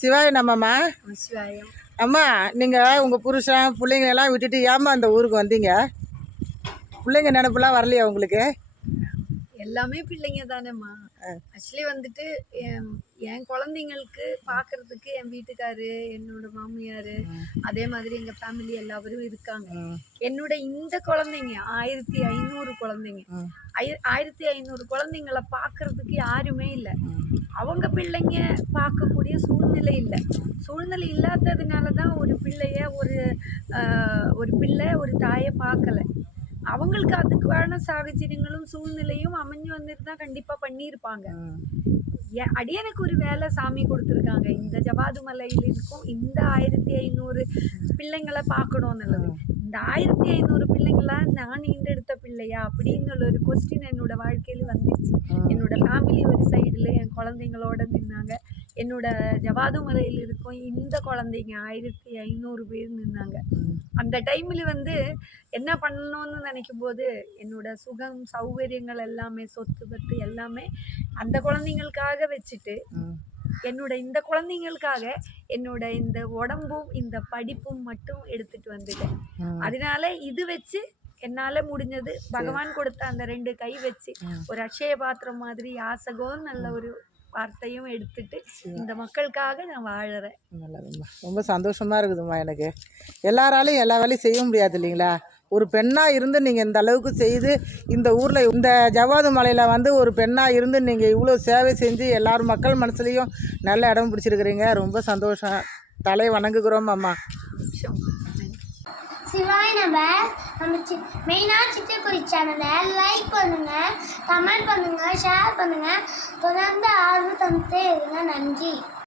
சிவாய நம்மம்மா அம்மா நீங்கள் உங்கள் புருஷன் பிள்ளைங்க எல்லாம் விட்டுட்டு ஏம்மா அந்த ஊருக்கு வந்தீங்க? பிள்ளைங்க நினப்புலாம் வரலையா உங்களுக்கு? எல்லாமே பிள்ளைங்க தானேம்மா. ஆக்சுவலி வந்துட்டு என் என் குழந்தைங்களுக்கு பார்க்கறதுக்கு என் வீட்டுக்காரு என்னோட மாமியார் அதே மாதிரி எங்கள் ஃபேமிலி எல்லாரும் இருக்காங்க. என்னோட இந்த குழந்தைங்க ஆயிரத்தி ஐநூறு குழந்தைங்க. ஆயிரத்தி ஐநூறு குழந்தைங்கள பார்க்கறதுக்கு யாருமே இல்லை. அவங்க பிள்ளைங்க பார்க்கக்கூடிய சூழ்நிலை இல்லை. சூழ்நிலை இல்லாததுனால தான் ஒரு பிள்ளைய ஒரு ஒரு பிள்ளை ஒரு தாயை பார்க்கல. அவங்களுக்கு அதுக்கான சாகச்சரியங்களும் சூழ்நிலையும் அமைஞ்சு வந்துட்டு தான் கண்டிப்பாக பண்ணியிருப்பாங்க. அடியனுக்கு ஒரு வேலை சாமி கொடுத்துருக்காங்க. இந்த ஜவாது மலையில் இருக்கும் இந்த ஆயிரத்தி ஐநூறு பிள்ளைங்களை பார்க்கணும்னுள்ளது இந்த ஆயிரத்தி ஐநூறு பிள்ளைங்களா நான் ஈண்டெடுத்த பிள்ளையா? அப்படின்னு ஒரு கொஸ்டின் என்னோட வாழ்க்கையில் வந்துச்சு. என்னோட ஃபேமிலி குழந்தைங்களோட நின்னாங்க. என்னோட ஜவாது மலையில் இருக்கும் இந்த குழந்தைங்க ஆயிரத்தி ஐநூறு பேர் நின்னாங்க. அந்த டைமில் வந்து என்ன பண்ணணும்னு நினைக்கும் போது என்னோட சுகம் சௌகரியங்கள் எல்லாமே சொத்து பத்து எல்லாமே அந்த குழந்தைங்களுக்காக வச்சுட்டு என்னோட இந்த குழந்தைங்களுக்காக என்னோட இந்த உடம்பும் இந்த படிப்பும் மட்டும் எடுத்துட்டு வந்துட்டேன். அதனால இது வச்சு என்னால முடிஞ்சது. பகவான் கொடுத்த அந்த ரெண்டு கை வச்சு ஒரு அக்ஷய பாத்திரம் மாதிரி யாசகம் நல்ல ஒரு வார்த்தையும் எடுத்துட்டு இந்த மக்களுக்காக நான் வாழறேன். ரொம்ப சந்தோஷமாக இருக்குதும்மா எனக்கு. எல்லாராலையும் எல்லா வேலையும் செய்ய முடியாது இல்லைங்களா? ஒரு பெண்ணாக இருந்து நீங்கள் இந்த அளவுக்கு செய்து இந்த ஊரில் இந்த ஜவ்வாது மலையில் வந்து ஒரு பெண்ணாக இருந்து நீங்கள் இவ்வளோ சேவை செஞ்சு எல்லாரும் மக்கள் மனசுலேயும் நல்ல இடம் பிடிச்சிருக்கிறீங்க. ரொம்ப சந்தோஷம். தலை வணங்குகிறோம் அம்மா. சிவாய் நம்ம நம்ம சி மெயினாக சிட்டுக்குடி சேனலை லைக் பண்ணுங்கள் கமெண்ட் பண்ணுங்கள் ஷேர் பண்ணுங்கள் தொடர்ந்து ஆர்வம் தந்துட்டே இருங்க நன்றி.